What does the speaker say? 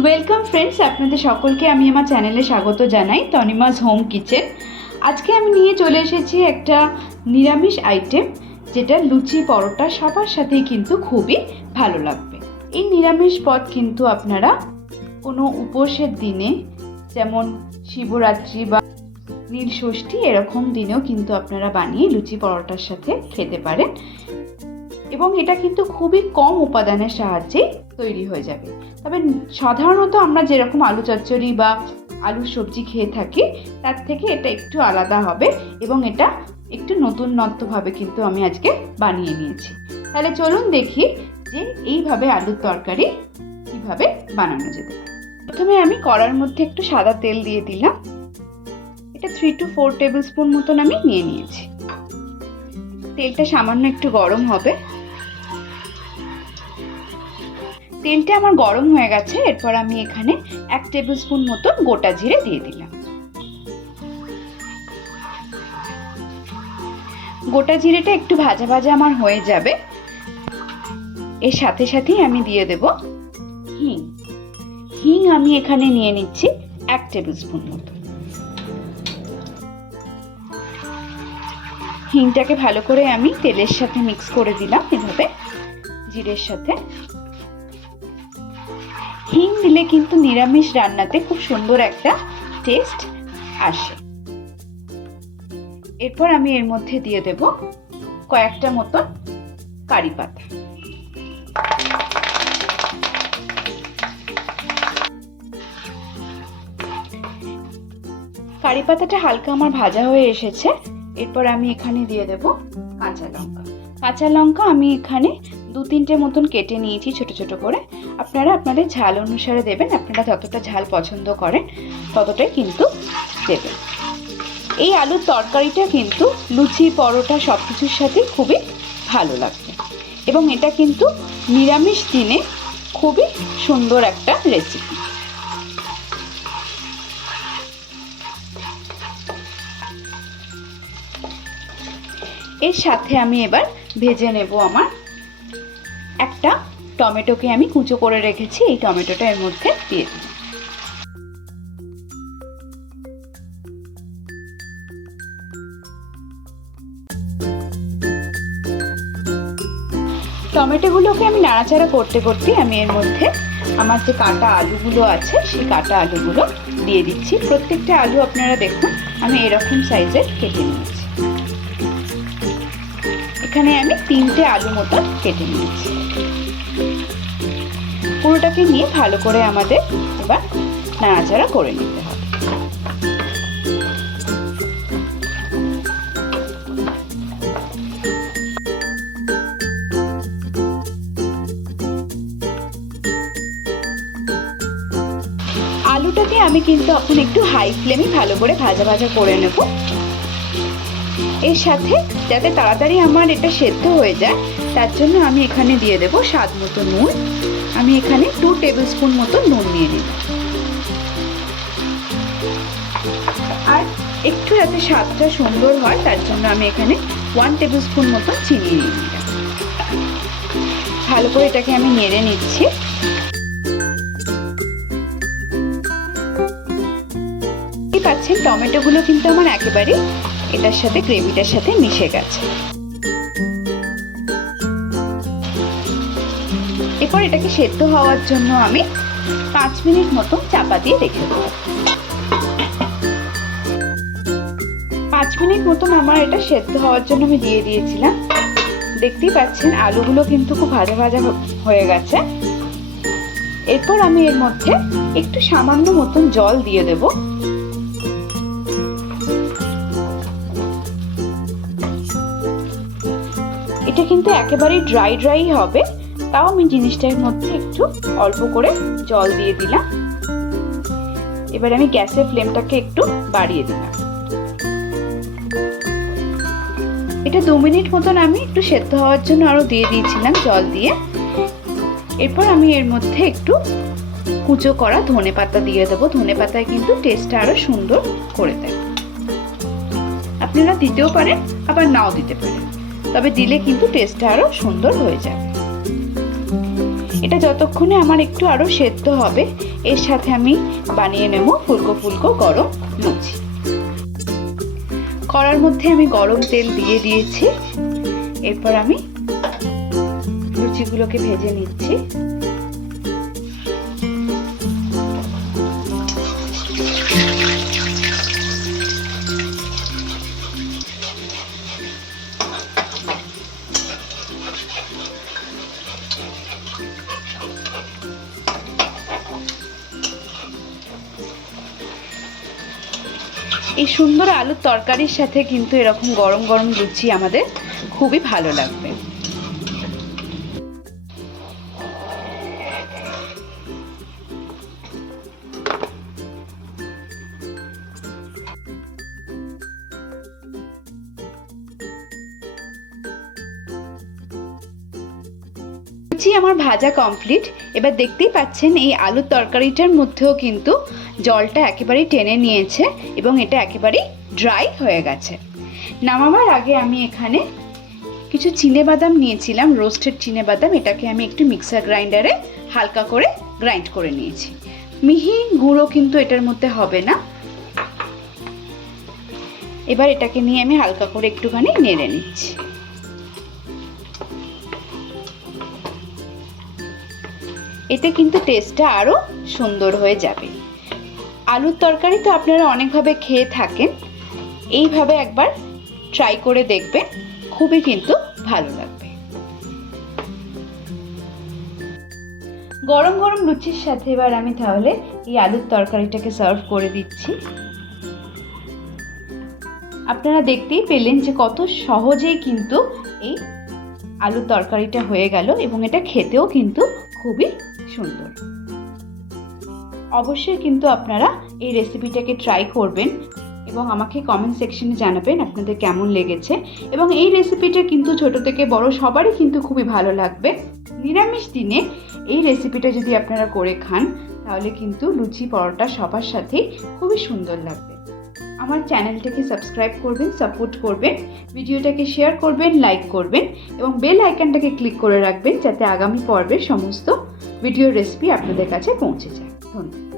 Welcome friends আপনাদের সকলকে আমি আমার চ্যানেলে স্বাগত জানাই তনিমাস হোম কিচেন আজকে আমি নিয়ে চলে এসেছি একটা নিরামিষ আইটেম যেটা লুচি পরোটা সবার সাথেই কিন্তু খুবই ভালো লাগবে। এই নিরামিষ পদ কিন্তু আপনারা কোনো উপোসের দিনে, যেমন শিবরাত্রি বা নীল ষষ্ঠী, এরকম দিনেও কিন্তু আপনারা বানিয়ে লুচি পরোটার সাথে খেতে পারেন। এবং এটা কিন্তু খুবই কম উপাদানের সাহায্যে তৈরি হয়ে যাবে। তবে সাধারণত আমরা যেরকম আলু চচ্চড়ি বা আলুর সবজি খেয়ে থাকি, তার থেকে এটা একটু আলাদা হবে এবং এটা একটু নতুন নতুনভাবে কিন্তু আমি আজকে বানিয়ে নিয়েছি। তাহলে চলুন দেখি যে এইভাবে আলুর তরকারি কীভাবে বানানো যেতে পারে। প্রথমে আমি কড়ার মধ্যে একটু সাদা তেল দিয়ে দিলাম। এটা three two four tablespoon মতন আমি নিয়ে নিয়েছি। তেলটা সামান্য একটু গরম হবে। তেলটা আমার গরম হয়ে গেছে, এরপর আমি এখানে এক টেবিল স্পুন মতো গোটা জিরে দিয়ে দিলাম। গোটা জিরেটা একটু ভাজা ভাজা আমার হয়ে যাবে। এর সাথে সাথেই আমি দিয়ে দেব হিং। হিং আমি এখানে নিয়ে নিচ্ছি এক টেবিল স্পুন মতো। হিংটাকে ভালো করে আমি তেলের সাথে মিক্স করে দিলাম, এভাবে জিরের সাথে। দিলে কিন্তু নিরামিষ রান্নাতে খুব সুন্দর একটা টেস্ট আসে। এরপর আমি এর মধ্যে দিয়ে দেব কয়েকটা মতন কারি পাতা। কারি পাতাটা হালকা আমার ভাজা হয়ে এসেছে। এরপর আমি এখানে দিয়ে দেব কাঁচা লঙ্কা। কাঁচা লঙ্কা আমি এখানে দু তিনটে মতন কেটে নিয়েছি ছোট ছোট করে। আপনারা আপনাদের ঝাল অনুসারে দেবেন, আপনারা যতটা ঝাল পছন্দ করেন ততটাই কিন্তু দেবেন। এই আলুর তরকারিটা কিন্তু লুচি, পরোটা সব কিছুর সাথে খুবই ভালো লাগবে এবং এটা কিন্তু নিরামিষ দিনে খুবই সুন্দর একটা রেসিপি এর সাথে আমি এবার ভেজে নেব আমার একটা টমেটোকে আমি কুচো করে রেখেছি, এই টমেটোটা এর মধ্যে দিয়ে দিই। টমেটোগুলোকে আমি নাড়াচাড়া করতে করতে আমি এর মধ্যে আমার যে কাটা আলুগুলো আছে, সেই কাটা আলুগুলো দিয়ে দিচ্ছি। প্রত্যেকটা আলু আপনারা দেখুন, আমি এরকম সাইজের কেটে নিয়েছি। এখানে আমি তিনটে আলু মতো কেটে নিয়েছি। পুরোটাকে নিয়ে ভালো করে আমাদের এবার নাড়াচাড়া করে নিতে হবে। আলুটাকে আমি কিন্তু এখন একটু হাই ফ্লেমে ভালো করে ভাজা ভাজা করে নেব। এর সাথে যাতে তাড়াতাড়ি আমার এটা সেদ্ধ হয়ে যায় তার জন্য আমি এখানে দিয়ে দেব স্বাদ মতো নুন। আমি এখানে টু টেবিল স্পুন মতো নুন নিয়ে নিব। আর একটু যাতে স্বাদটা সুন্দর হয়, তার জন্য আমি এখানে ওয়ান টেবিল স্পুন মতো চিনি নিয়ে নিলাম ভালো করে এটাকে আমি নেড়ে নিচ্ছি। পাচ্ছেন, টমেটোগুলো কিন্তু আমার একেবারে এটার সাথে গ্রেভিটার সাথে মিশে গেছে। এরপর এটাকে সেদ্ধ হওয়ার জন্য আমি পাঁচ মিনিট মতো চাপা দিয়ে রেখে দেবো। পাঁচ মিনিট মতন আমার এটা সেদ্ধ হওয়ার জন্য আমি দিয়ে দিয়েছিলাম। দেখতেই পাচ্ছেন, আলুগুলো কিন্তু খুব ভাজা ভাজা হয়ে গেছে। এরপর আমি এর মধ্যে একটু সামান্য মতন জল দিয়ে দেবো। এটা কিন্তু একেবারেই ড্রাই ড্রাই হবে। তাও আমি জিনিসটার মধ্যে একটু অল্প করে জল দিয়ে দিলাম। এবার আমি গ্যাসের ফ্লেমটাকে একটু বাড়িয়ে দিলাম। এটা দু মিনিট মতন আমি একটু সেদ্ধ হওয়ার জন্য আরও দিয়ে দিয়েছিলাম জল দিয়ে। এরপর আমি এর মধ্যে একটু কুচো করা ধনে পাতা দিয়ে দেবো। ধনে পাতায় কিন্তু টেস্টটা আরও সুন্দর করে দেয়। আপনারা দিতেও পারেন, আবার নাও দিতে পারেন। তবে দিলে কিন্তু টেস্টটা আরও সুন্দর হয়ে যাবে। এটা যতক্ষণে আমার একটু আরও সেদ্ধ হবে, এর সাথে আমি বানিয়ে নেব ফুলকো ফুলকো গরম লুচি। কড়ার মধ্যে আমি গরম তেল দিয়ে দিয়েছি, এরপর আমি লুচিগুলোকে ভেজে নিচ্ছি। এই সুন্দর আলুর তরকারির সাথে কিন্তু এরকম গরম গরম লুচি আমাদের খুবই ভালো লাগবে। লুচি আমার ভাজা কমপ্লিট এবার দেখতেই পাচ্ছেন এই আলুর তরকারিটার মধ্যেও কিন্তু জলটা একেবারেই টেনে নিয়েছে এবং এটা একেবারেই ড্রাই হয়ে গেছে। নামাবার আগে আমি এখানে কিছু চিনে বাদাম নিয়েছিলাম রোস্টেড চিনে বাদাম এটাকে আমি একটু মিক্সার গ্রাইন্ডারে হালকা করে গ্রাইন্ড করে নিয়েছি। মিহি গুঁড়ো কিন্তু এটার মধ্যে হবে না। এবার এটাকে নিয়ে আমি হালকা করে একটুখানি নেড়ে নিচ্ছি। এতে কিন্তু টেস্টটা আরও সুন্দর হয়ে যাবে। আলুর তরকারি তো আপনারা অনেকভাবে খেয়ে থাকেন। এইভাবে একবার ট্রাই করে দেখবেন, খুবই কিন্তু ভালো লাগবে। গরম গরম লুচির সাথে এবার আমি তাহলে এই আলুর তরকারিটাকে সার্ভ করে দিচ্ছি। আপনারা দেখতেই পেলেন যে কত সহজেই কিন্তু এই আলুর তরকারিটা হয়ে গেল এবং এটা খেতেও কিন্তু খুবই সুন্দর। অবশ্যই কিন্তু আপনারা এই রেসিপিটাকে ট্রাই করবেন এবং আমাকে কমেন্ট সেকশনে জানাবেন আপনাদের কেমন লেগেছে। এবং এই রেসিপিটা কিন্তু ছোট থেকে বড় সবারই কিন্তু খুবই ভালো লাগবে। নিরামিষ দিনে এই রেসিপিটা যদি আপনারা করে খান, তাহলে কিন্তু লুচি পরোটা সবার সাথেই খুবই সুন্দর লাগবে। আমার চ্যানেলটাকে সাবস্ক্রাইব করবেন সাপোর্ট করবেন, ভিডিওটাকে শেয়ার করবেন লাইক করবেন এবং বেল আইকনটাকে ক্লিক করে রাখবেন যাতে আগামী পর্বের সমস্ত ভিডিও রেসিপি আপনাদের কাছে পৌঁছে যায়। ধন্যবাদ।